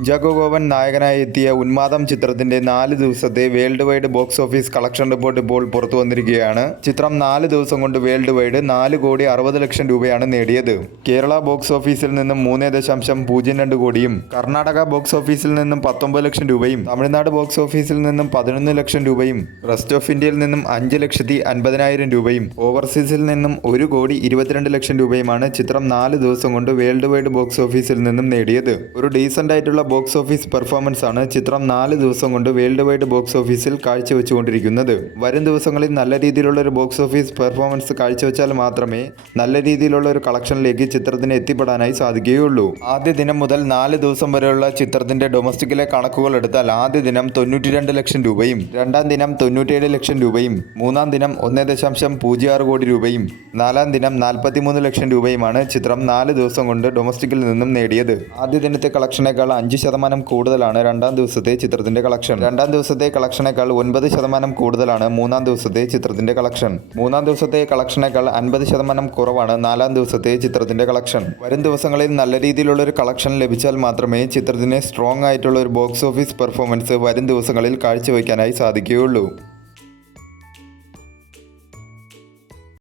കുഞ്ചാക്കോ ബോബൻ നായകനായി എത്തിയ ഉന്മാദം ചിത്രത്തിന്റെ 4 ദിവസത്തെ world wide box office collection report ഇപ്പോൾ പുറത്തു വന്നിരിക്കുകയാണ്. ചിത്രം 4 ദിവസം കൊണ്ട് വേൾഡ് വൈഡ് 4,60,00,000 രൂപയാണ് നേടിയത്. കേരള ബോക്സ് ഓഫീസിൽ നിന്നും 3.02 കോടിയും കർണാടക ബോക്സ് ഓഫീസിൽ നിന്നും 19 ലക്ഷം രൂപയും തമിഴ്നാട് ബോക്സ് ഓഫീസിൽ നിന്നും 11 ലക്ഷം രൂപയും റെസ്റ്റ് ഓഫ് ഇന്ത്യയിൽ നിന്നും 5,50,000 രൂപയും ഓവർസീസിൽ നിന്നും 1,22,00,000 രൂപയുമാണ് ചിത്രം 4 ദിവസം കൊണ്ട് വേൾഡ് വൈഡ് ബോക്സ് ഓഫീസിൽ നിന്നും നേടിയത്. ഒരു ഡീസന്റ് ആയിട്ടുള്ള ബോക്സ് ഓഫീസ് പെർഫോമൻസ് ആണ് ചിത്രം 4 ദിവസം കൊണ്ട് വേൾഡ് വൈഡ് ബോക്സ് ഓഫീസിൽ കാഴ്ചവെച്ചുകൊണ്ടിരിക്കുന്നത്. വരും ദിവസങ്ങളിൽ നല്ല രീതിയിലുള്ള ഒരു ബോക്സ് ഓഫീസ് പെർഫോമൻസ് കാഴ്ചവെച്ചാൽ മാത്രമേ നല്ല രീതിയിലുള്ള ഒരു കളക്ഷനിലേക്ക് ചിത്രത്തിന് എത്തിപ്പെടാനായി സാധിക്കുകയുള്ളൂ. ആദ്യ ദിനം മുതൽ 4 ദിവസം വരെയുള്ള ചിത്രത്തിന്റെ ഡൊമസ്റ്റിക്കിലെ കണക്കുകൾ എടുത്താൽ ആദ്യ ദിനം 92 ലക്ഷം രൂപയും രണ്ടാം ദിനം 97 ലക്ഷം രൂപയും മൂന്നാം ദിനം 1.06 കോടി രൂപയും നാലാം ദിനം 43 ലക്ഷം രൂപയുമാണ് ചിത്രം 4 ദിവസം കൊണ്ട് ഡൊമസ്റ്റിക്കിൽ നിന്നും നേടിയത്. ആദ്യ ദിനത്തെ കളക്ഷനേക്കാൾ 5% കൂടുതലാണ് രണ്ടാം ദിവസത്തെ ചിത്രത്തിന്റെ കളക്ഷൻ. രണ്ടാം ദിവസത്തെ കളക്ഷനേക്കാൾ 9% കൂടുതലാണ് മൂന്നാം ദിവസത്തെ ചിത്രത്തിന്റെ കളക്ഷൻ. മൂന്നാം ദിവസത്തെ കളക്ഷനേക്കാൾ 50% കുറവാണ് നാലാം ദിവസത്തെ ചിത്രത്തിന്റെ കളക്ഷൻ. വരും ദിവസങ്ങളിൽ നല്ല രീതിയിലുള്ള ഒരു കളക്ഷൻ ലഭിച്ചാൽ മാത്രമേ ചിത്രത്തിന് സ്ട്രോങ് ആയിട്ടുള്ള ഒരു ബോക്സ് ഓഫീസ് പെർഫോമൻസ് വരും ദിവസങ്ങളിൽ കാഴ്ചവെക്കാനായി സാധിക്കുകയുള്ളൂ.